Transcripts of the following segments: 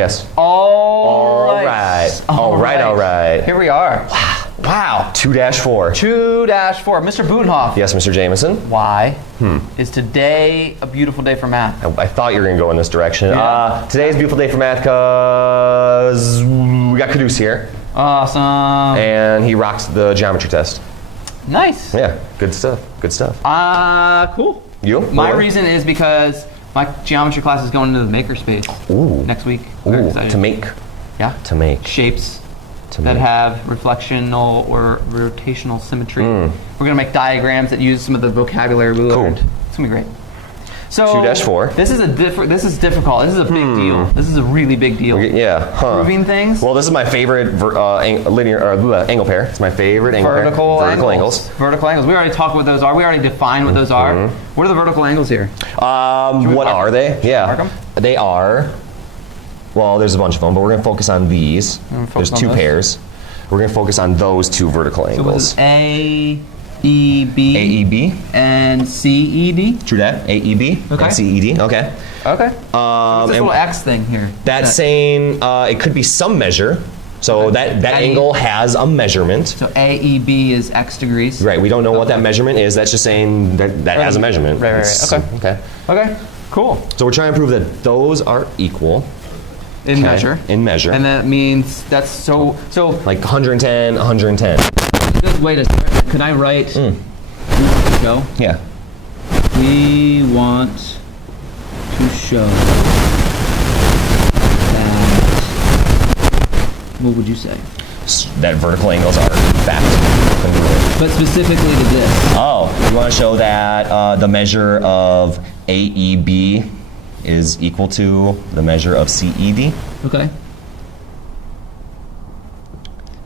Yes. All right. Here we are. Wow. 2-4. 2-4. Mr. Butenhoff. Yes, Mr. Jameson. Why is today a beautiful day for math? I thought you were going to go in this direction. Yeah. Today's a beautiful day for math because we got Caduce here. Awesome. And he rocks the geometry test. Nice. Yeah, good stuff. Good stuff. Cool. You? My reason is because my geometry class is going into the makerspace next week. Ooh, to make. Yeah. To make. Shapes that have reflectional or rotational symmetry. We're going to make diagrams that use some of the vocabulary we learned. It's going to be great. So 2-4. This is difficult. This is a big deal. This is a really big deal. Yeah. Proving things. Well, this is my favorite angle pair. It's my favorite angle pair. Vertical angles. Vertical angles. We already talked what those are. We already defined what those are. What are the vertical angles here? What are they? Yeah. Mark 'em? They are. Well, there's a bunch of them, but we're going to focus on these. There's two pairs. We're going to focus on those two vertical angles. So A, E, B. AEB. And CED. True that. AEB. Okay. And CED. Okay. Okay. What's this little X thing here? That's saying it could be some measure. So that angle has a measurement. So AEB is X degrees. Right. We don't know what that measurement is. That's just saying that has a measurement. Right. Okay. Okay. Cool. So we're trying to prove that those are equal. In measure. In measure. And that means that's so. Like 110, 110. Good way to start. Could I write? Show. Yeah. We want to show that. What would you say? That vertical angles are in fact congruent. But specifically to this. Oh, you want to show that the measure of AEB is equal to the measure of CED? Okay.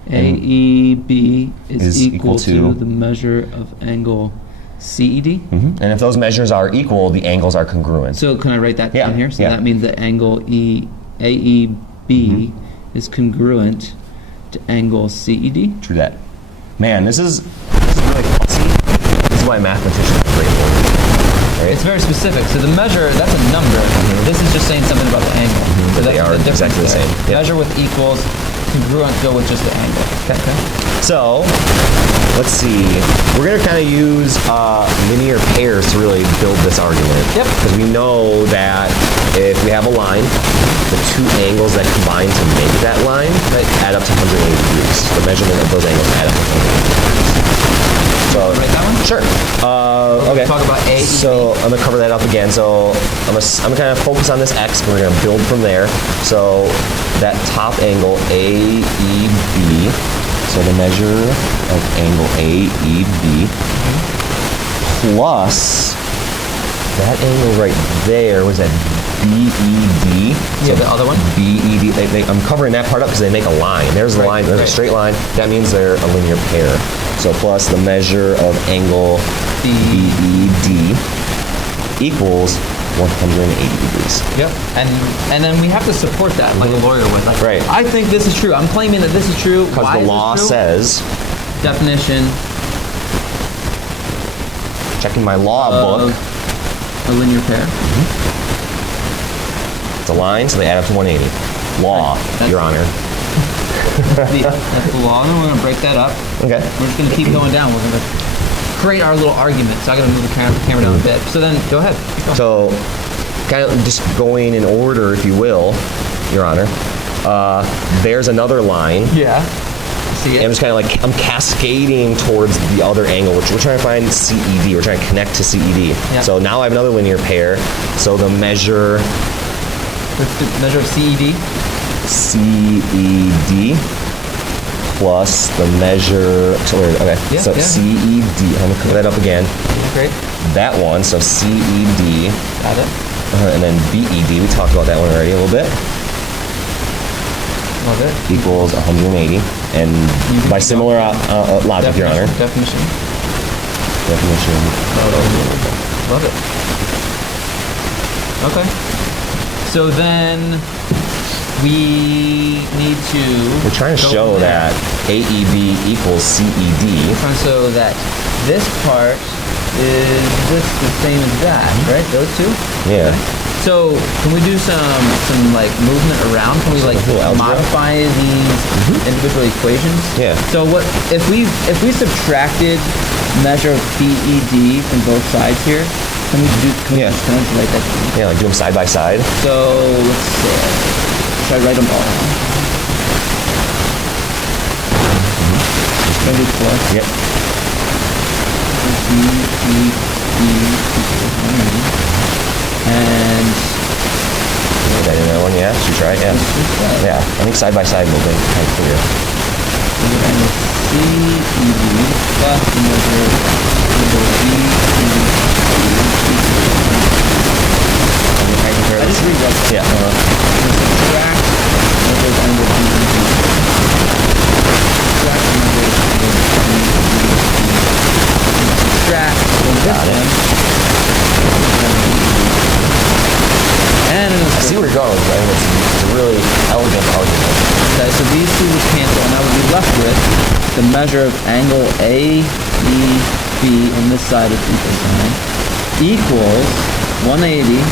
AEB is equal to the measure of angle CED? And if those measures are equal, the angles are congruent. So can I write that down here? So that means the angle AEB is congruent to angle CED? True that. Man, this is really fussy. This is why mathematicians are great. Right? It's very specific. So the measure, that's a number. This is just saying something about the angle. So they are exactly the same. Yep. Measure with equals, congruent go with just the angle. Okay. So, let's see. We're going to kind of use linear pairs to really build this argument. Yep. Because we know that if we have a line, the two angles that combine to make that line add up to 180 degrees. The measurement of those angles add up to 180 degrees. So, write that one? Sure. Okay. Talk about A. So I'm gonna cover that up again. So I'm gonna kind of focus on this X, and we're gonna build from there. So that top angle AEB. So the measure of angle AEB plus that angle right there was at BED. So the other one? BED. I'm covering that part up because they make a line. There's a line. There's a straight line. That means they're a linear pair. So plus the measure of angle BED equals 180 degrees. Yep. And then we have to support that like a lawyer would. Like, right. I think this is true. I'm claiming that this is true. Because the law says. Definition. Checking my law book. A linear pair. It's a line, so they add up to 180. Law, Your Honor. That's the law, and we're going to break that up. Okay. We're just going to keep going down. We're going to create our little argument. So I got to move the camera down a bit. So then, go ahead. So, kind of just going in order, if you will, Your Honor. There's another line. Yeah. See it? And I'm just kind of like, I'm cascading towards the other angle, which we're trying to find CED. We're trying to connect to CED. Yeah. So now I have another linear pair. So the measure... What's the measure of CED? CED plus the measure... So CED. I'm going to cover that up again. Great. That one, so CED. Got it. And then BED, we talked about that one already a little bit. Love it. Equals 180. And by similar logic, Your Honor. Definition. Love it. Okay. So then we need to... We're trying to show that AEB equals CED. We're trying to show that this part is this the same as that, right? Those two? Yeah. Okay. So can we do some like movement around? Can we like modify these individual equations? Yeah. So what if we subtracted measure of BED from both sides here? Can we Yeah. can I write that down? Yeah, like do them side by side. So let's see. Should I write them all? Can I do plus? Yep. And Put that in that one, yeah. Should we try it? Yeah. Yeah. I think side by side will be kind of clear. CED plus the measure of I just rewrote that. Yeah. Subtract measure of angle BED. Subtract measure of angle BED. Subtract from this one. And I see where it goes, right? It's a really elegant argument. okay, so these two would cancel, and I would be left with the measure of angle AEB on this side of equal sign equals 180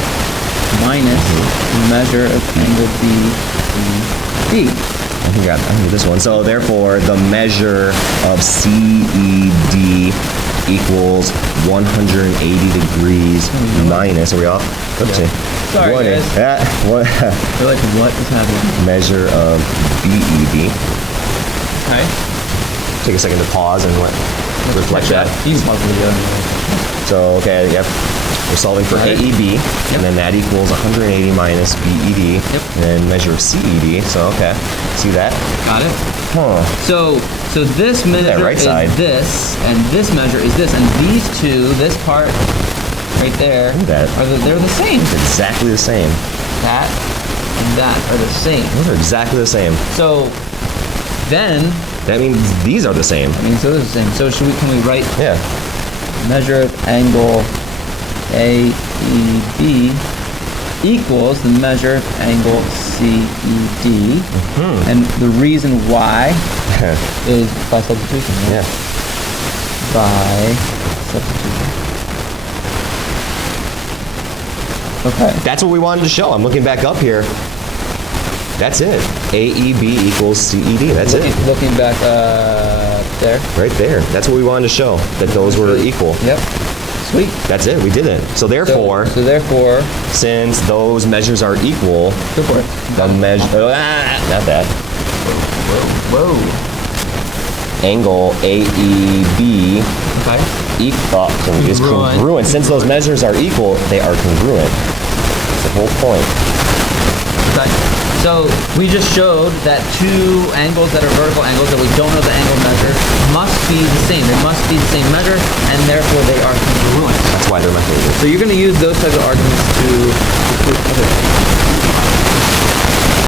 minus the measure of angle BED. I think I can get this one. So therefore, the measure of CED equals 180 degrees minus. Are we off? Oopsie. Sorry, guys. Yeah. We're like, what is happening? Measure of BED. Okay. Take a second to pause and reflect that. You can pause the video. So, okay, yep. We're solving for AEB, and then that equals 180 minus BED, and then measure of CED. So, okay, see that? Got it. Huh. So this measure right is side. this, and this measure is this, and these two, this part right there, they're the same. It's exactly the same. That and that are the same. Those are exactly the same. So then That means these are the same. I mean, so they're the same. So can we write Yeah. measure of angle AEB equals the measure of angle CED, and the reason why is by substitution. Right? Yeah. By substitution. Okay. That's what we wanted to show. I'm looking back up here. That's it. AEB equals CED. That's it. Looking back there. Right there. That's what we wanted to show, that those were equal. Yep. Sweet. That's it. We did it. So therefore, since those measures are equal, go for it. the measure, not that. Whoa. Angle AEB Okay. is congruent. Since those measures are equal, they are congruent. That's the whole point. Okay. So we just showed that two angles that are vertical angles that we don't know the angle measure must be the same. They must be the same measure, and therefore they are congruent. That's why they're my favorite. So you're going to use those types of arguments to prove. Okay.